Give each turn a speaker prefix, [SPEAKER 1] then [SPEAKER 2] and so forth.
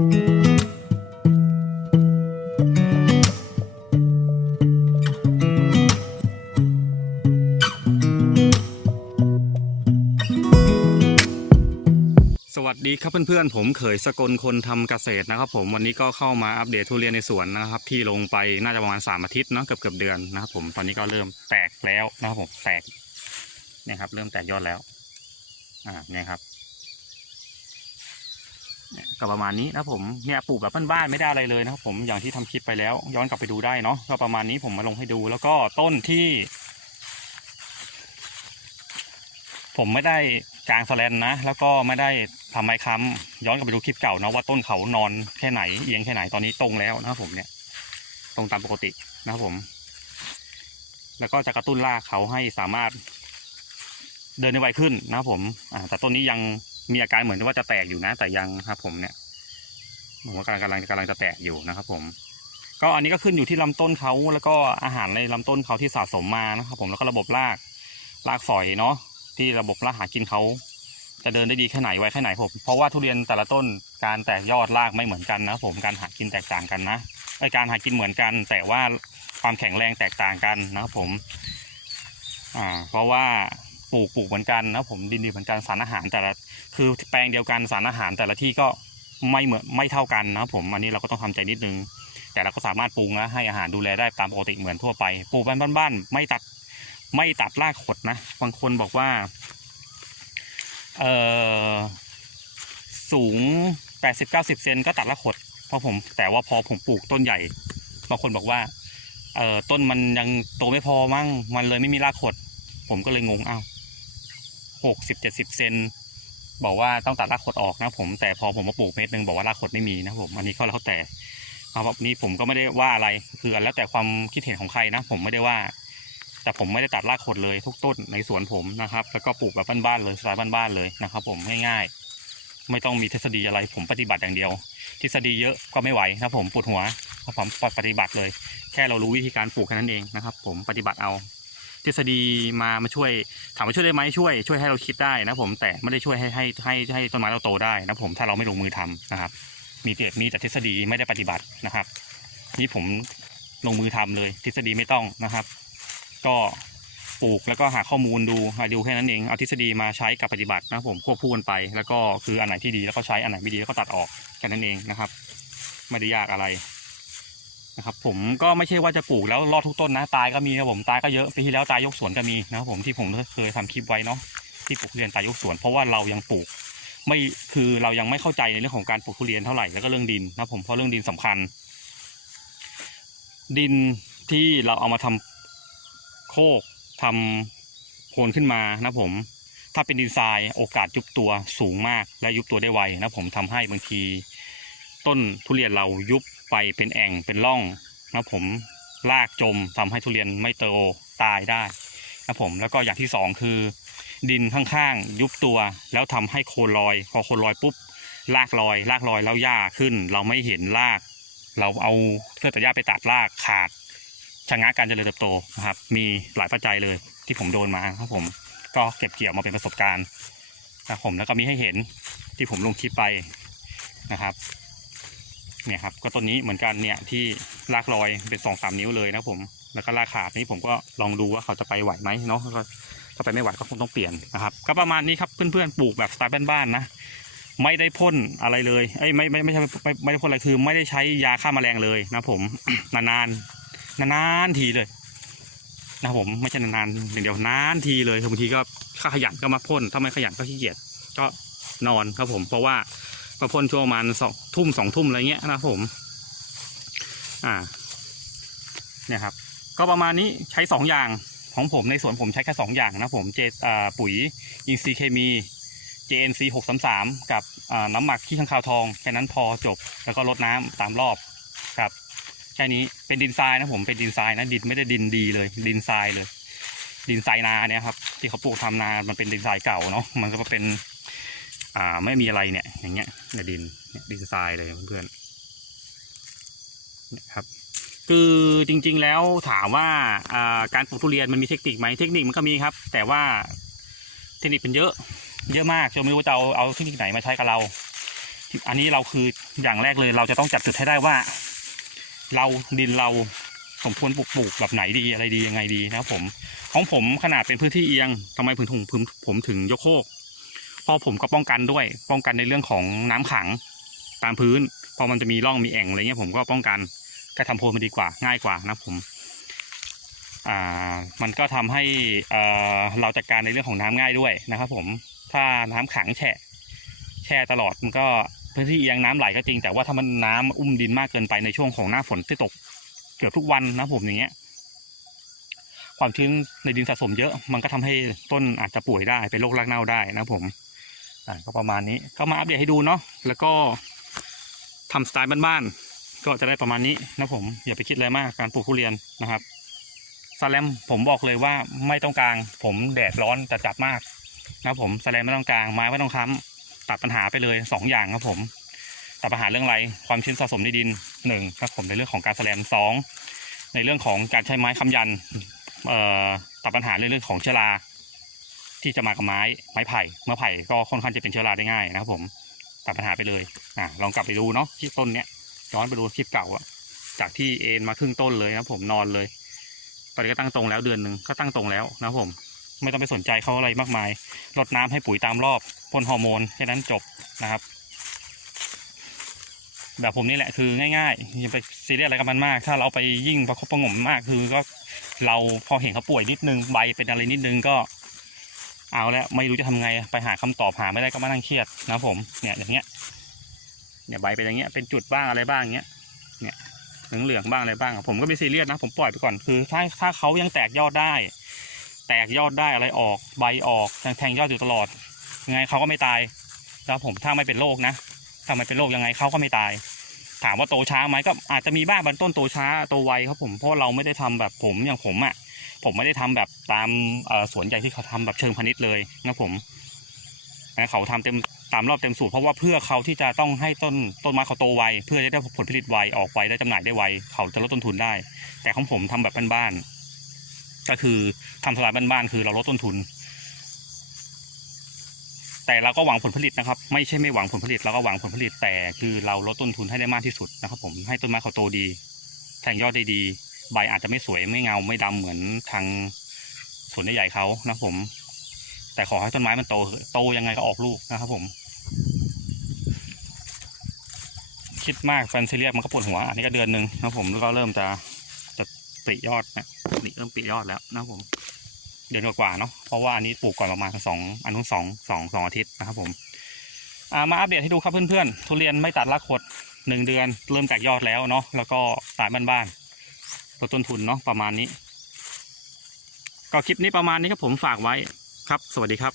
[SPEAKER 1] สวัสดีครับเพื่อนๆผมเขยสกลคนทำเกษตรนะครับ ผมวันนี้ก็เข้ามาอัปเดตทุเรียนในสวนนะครับ ที่ลงไปน่าจะประมาณ3อาทิตย์เนาะเกือบเกือบเดือนนะครับผมตอนนี้ก็เริ่มแตกแล้วนะครับผมแตกนี่ยครับเริ่มแตกยอดแล้วอ่าเนี่ยครับ ก็ประมาณนี้นะผมเนี่ยปลูกแบบบ้านๆไม่ได้อะไรเลยนะครับผมอย่างที่ทำคลิปไปแล้ว ย้อนกลับไปดูได้เนาะก็ประมาณนี้ผมมาลงให้ดูแล้วก็ต้นที่ ผมไม่ได้กางสแลนนะ แล้วก็ไม่ได้ทำไม้ค้ำย้อนกลับไปดูคลิปเก่านะว่าต้นเขานอนแค่ไหนเอียงแค่ไหนตอนนี้ตรงแล้วนะครับผมเนี่ย ตรงตามปกตินะครับผม แล้วก็จะกระตุ้นรากเขาให้สามารถเดินได้ไวขึ้นนะครับผมอ่าแต่ต้นนี้ยัง มีอาการเหมือนว่าจะแตกอยู่นะ แต่ยังครับ ผมเนี่ยผมว่ากำลังกำลังกำลังจะแตกอยู่นะครับ ผม ก็อันนี้ก็ขึ้นอยู่ที่ลำต้นเขาแล้วก็อาหารในลำต้นเขาที่สะสมมานะครับ ผมแล้วก็ระบบรากรากฝอยเนาะที่ระบบรากหากินเขาจะเดินได้ดีแค่ไหนไวแค่ไหนผมเพราะว่าทุเรียนแต่ละต้นการแตกยอดรากไม่เหมือนกันนะผมการหากินแตกต่างกันนะไอการหากินเหมือนกัน แต่ว่าความแข็งแรงแตกต่างกันนะครับผมอ่าเพราะว่าปลูกปลูกเหมือนกันนะผมดินดีเหมือนกันสารอาหารแต่ละ คือแปลงเดียวกันสารอาหารแต่ละที่ก็ไม่เหมือนไม่เท่ากันนะครับผมอันนี้เราก็ต้องทำใจนิดนึง แต่เราก็สามารถปรุงและให้อาหารดูแลได้ตามปกติเหมือนทั่วไปปลูกบ้านๆไม่ตัดไม่ตัดรากขดนะบางคนบอกว่าเออสูงแปดสิบเก้าสิบเซนก็ตัดรากขดเพราะผมแต่ว่าพอผมปลูกต้นใหญ่บางคนบอกว่าเออต้นมันยังโตไม่พอมั้งมันเลยไม่มีรากขด ผมก็เลยงงอ้าวหกสิบเจ็ดสิบเซน บอกว่าต้องตัดรากขดออกนะผมแต่พอผมมาปลูกเม็ดหนึ่งบอกว่ารากขดไม่มีนะผมอันนี้ก็แล้วแต่ครับนี่ผมก็ไม่ได้ว่าอะไรคือแล้วแต่ความคิดเห็นของใครนะ ผมไม่ได้ว่า แต่ผมไม่ได้ตัดรากขดเลยทุกต้นในสวนผมนะครับ แล้วก็ปลูกแบบบ้านๆเลยสไตล์บ้านๆเลยนะครับ ผมง่ายๆ ไม่ต้องมีทฤษฎีอะไร ผมปฏิบัติอย่างเดียว ทฤษฎีเยอะก็ไม่ไหวนะผมปวดหัวครับผมปฏิบัติเลย แค่เรารู้วิธีการปลูกแค่นั้นเองนะครับ ผมปฏิบัติเอา ทฤษฎีมามาช่วยถามว่าช่วยได้ไหมช่วยช่วยให้เราคิดได้นะผมแต่ไม่ได้ช่วยให้ให้ให้ให้ต้นไม้เราโตได้นะผมถ้าเราไม่ลงมือทำนะครับ มีแต่มีแต่ทฤษฎีไม่ได้ปฏิบัตินะครับ นี่ผมลงมือทำเลย ทฤษฎีไม่ต้องนะครับ ก็ปลูกแล้วก็หาข้อมูลดูหาดูแค่นั้นเองเอาทฤษฎีมาใช้กับปฏิบัตินะผมควบคู่กันไป แล้วก็คืออันไหนที่ดีแล้วก็ใช้อันไหนไม่ดีแล้วก็ตัดออกแค่นั้นเองนะครับ ไม่ได้ยากอะไร นะครับผมก็ไม่ใช่ว่าจะปลูกแล้วรอดทุกต้นนะตายก็มีนะผมตายก็เยอะปีที่แล้วตายยกสวนก็มีนะครับผมที่ผมเคยทำคลิปไว้เนาะที่ปลูกทุเรียนตายยกสวน เพราะว่าเรายังปลูก ไม่คือเรายังไม่เข้าใจในเรื่องของการปลูกทุเรียนเท่าไหร่แล้วก็เรื่องดินนะผมเพราะเรื่องดินสำคัญ ดินที่เราเอามาทำโคกทำโคนขึ้นมานะผม ถ้าเป็นดินทรายโอกาสยุบตัวสูงมากและยุบตัวได้ไวนะผมทำให้บางที ต้นทุเรียนเรายุบ ไปเป็นแอ่งเป็นร่องนะผมรากจมทำให้ทุเรียนไม่โตตายได้นะผมแล้วก็อย่างที่สองคือ ดินข้างๆยุบตัว แล้วทำให้โคนลอย พอโคนลอยปุ๊บรากลอยรากลอยแล้วหญ้าขึ้น เราไม่เห็นราก เราเอาเครื่องตัดหญ้าไปตัดรากขาดชะงักการเจริญเติบโตนะครับ มีหลายปัจจัยเลยที่ผมโดนมาครับผมก็เก็บเกี่ยวมาเป็นประสบการณ์นะผมแล้วก็มีให้เห็นที่ผมลงคลิปไปนะครับ เนี่ยครับก็ต้นนี้เหมือนกันเนี่ยที่รากลอยเป็นสองสามนิ้วเลยนะผมแล้วก็รากขาดนี้ผมก็ลองดูว่าเขาจะไปไหวไหมเนาะก็ถ้าไปไม่ไหวก็คงต้องเปลี่ยนนะครับ ก็ประมาณนี้ครับเพื่อนๆปลูกแบบสไตล์บ้านๆนะไม่ได้พ่นอะไรเลยเอ้ยไม่ไม่ไม่ใช่ไม่ไม่ได้พ่นอะไรคือ ไม่ได้ใช้ยาฆ่าแมลงเลยนะผมนานๆนนานๆทีเลยนะผมไม่ใช่นานๆอย่างเดียวนานทีเลยบางทีก็ถ้าขยันก็มาพ่นถ้าไม่ขยันก็ขี้เกียจก็นอนครับผม เพราะว่า มาพ่นช่วงประมาณสองทุ่มสองทุ่มอะไรเงี้ยนะผม อ่า เนี่ยครับ ก็ประมาณนี้ใช้สองอย่างของผมในสวนผมใช้แค่สองอย่างนะผมเจอ่าปุ๋ยอินทรีย์เคมี JNC 633 กับอ่าน้ำหมักขี้ข้างคาวทอง แค่นั้นพอจบแล้วก็ลดน้ำตามรอบครับแค่นี้เป็นดินทรายนะผมเป็นดินทรายนะดินไม่ได้ดินดีเลย ดินทรายเลย ดินทรายนาเนี่ยครับที่เขาปลูกทำนา มันเป็นดินทรายเก่าเนาะมันก็เป็น อ่าไม่มีอะไรเนี่ย อย่างเงี้ยเนี่ยดินเนี่ยดินทรายเลยเพื่อนๆเนี่ยครับคือจริงๆแล้วถามว่าการปลูกทุเรียนมันมีเทคนิคไหมเทคนิคมันก็มีครับ แต่ว่าเทคนิคเป็นเยอะเยอะมากจนไม่รู้จะเอาเอาเทคนิคไหนมาใช้กับเรา อันนี้เราคืออย่างแรกเลย เราจะต้องจัดจุดให้ได้ว่า เราดินเราสมควรปลูกปลูกแบบไหนดีอะไรดียังไงดีนะครับผมของผมขนาดเป็นพื้นที่เอียงทำไมผมถึงผมผมถึงยกโคก เพราะผมก็ป้องกันด้วย ป้องกันในเรื่องของน้ำขังตามพื้น พอมันจะมีร่องมีแอ่งอะไรเงี้ยผมก็ป้องกันก็ทำโพรมันดีกว่าง่ายกว่านะผมอ่ามันก็ทำให้เอ่อเราจัดการในเรื่องของน้ำง่ายด้วยนะครับ ผมถ้าน้ำขังแฉะแช่ตลอดมันก็พื้นที่เอียงน้ำไหลก็จริง แต่ว่าถ้ามันน้ำอุ้มดินมากเกินไปในช่วงของหน้าฝนที่ตกเกือบทุกวันนะผมอย่างเงี้ย ความชื้นในดินสะสมเยอะ มันก็ทำให้ต้นอาจจะป่วยได้เป็นโรครากเน่าได้นะผม อ่าก็ประมาณนี้ก็มาอัปเดตให้ดูเนาะแล้วก็ทำสไตล์บ้านๆก็จะได้ประมาณนี้นะผมอย่าไปคิดอะไรมากการปลูกทุเรียนนะครับสแลมผมบอกเลยว่าไม่ต้องกลาง ผมแดดร้อนจะจัดมากนะผมสแลมไม่ต้องกลางไม้ไม่ต้องค้ำตัดปัญหาไปเลยสองอย่างครับผมตัดปัญหาเรื่องไรความชื้นสะสมในดินหนึ่งครับผมในเรื่องของการแสลมสองในเรื่องของการใช้ไม้ค้ำยันเอ่อตัดปัญหาในเรื่องของเชื้อรา ที่จะมากับไม้ไม้ไผ่เมื่อไผ่ก็ค่อนข้างจะเป็นเชื้อราได้ง่ายนะครับ ผมตัดปัญหาไปเลยอะลองกลับไปดูเนาะที่ต้นเนี้ยย้อนไปดูคลิปเก่าอะจากที่เอ็นมาครึ่งต้นเลยนะครับผมนอนเลย ตอนนี้ก็ตั้งตรงแล้วเดือนหนึ่งก็ตั้งตรงแล้วนะครับผม ไม่ต้องไปสนใจเขาอะไรมากมายรดน้ำให้ปุ๋ยตามรอบพ่นฮอร์โมนแค่นั้นจบนะครับ แบบผมนี่แหละคือง่ายๆอย่าไปซีเรียสอะไรกับมันมาก ถ้าเราไปยิ่งประคบประงมมากคือก็เราพอเห็นเขาป่วยนิดนึงใบเป็นอะไรนิดนึงก็ เอาแล้วไม่รู้จะทำไงไปหาคำตอบหาไม่ได้ก็มานั่งเครียดนะผมเนี่ยอย่างเงี้ยเนี่ยใบเป็นอย่างเงี้ยเป็นจุดบ้างอะไรบ้างเงี้ยเนี่ยเหลืองๆบ้างอะไรบ้างผมก็ไม่ซีเรียสนะผมปล่อยไปก่อนคือถ้าถ้าเขายังแตกยอดได้ แตกยอดได้อะไรออก ใบออกแทงแทงยอดอยู่ตลอดยังไงเขาก็ไม่ตายครับผมถ้าไม่เป็นโรคนะถ้าไม่เป็นโรคยังไงเขาก็ไม่ตาย ถามว่าโตช้าไหมก็อาจจะมีบ้างบางต้นโตช้าโตไวครับผมเพราะเราไม่ได้ทำแบบผมอย่างผมอะ ผมไม่ได้ทำแบบตามสวนใหญ่ที่เขาทำแบบเชิงพาณิชย์เลยนะผมเขาทำเต็มตามรอบเต็มสูตรเพราะว่าเพื่อเขาที่จะต้องให้ต้นต้นไม้เขาโตไวเพื่อจะได้ผลผลิตไวออกไวได้จำหน่ายได้ไวเขาจะลดต้นทุนได้ แต่ของผมทำแบบบ้านๆก็คือทำสไตล์บ้านๆคือเราลดต้นทุน แต่เราก็หวังผลผลิตนะครับ ไม่ใช่ไม่หวังผลผลิตเราก็หวังผลผลิตแต่คือเราลดต้นทุนให้ได้มากที่สุดนะครับ ผมให้ต้นไม้เขาโตดีแทงยอดได้ดี ใบอาจจะไม่สวยไม่เงาไม่ดำเหมือนทางสวนใหญ่ๆเขานะครับผม แต่ขอให้ต้นไม้มันโตโตยังไงก็ออกลูกนะครับผม คิดมากแฟนซีเรียมันก็ปวดหัว อันนี้ก็เดือนหนึ่งนะครับผมแล้วก็เริ่มจะจะปริยอดนะนี่เริ่มปริยอดแล้วนะครับผม เดือนกว่าเนาะเพราะว่าอันนี้ปลูกก่อนประมาณสองอันนู้นสองสองสองอาทิตย์นะครับผมมาอัปเดตให้ดูครับเพื่อนๆทุเรียนไม่ตัดรากขดหนึ่งเดือน เริ่มแตกยอดแล้วเนาะแล้วก็สายบ้านๆ ลดต้นทุนเนาะประมาณนี้ ก็คลิปนี้ประมาณนี้ครับผมฝากไว้ครับ สวัสดีครับ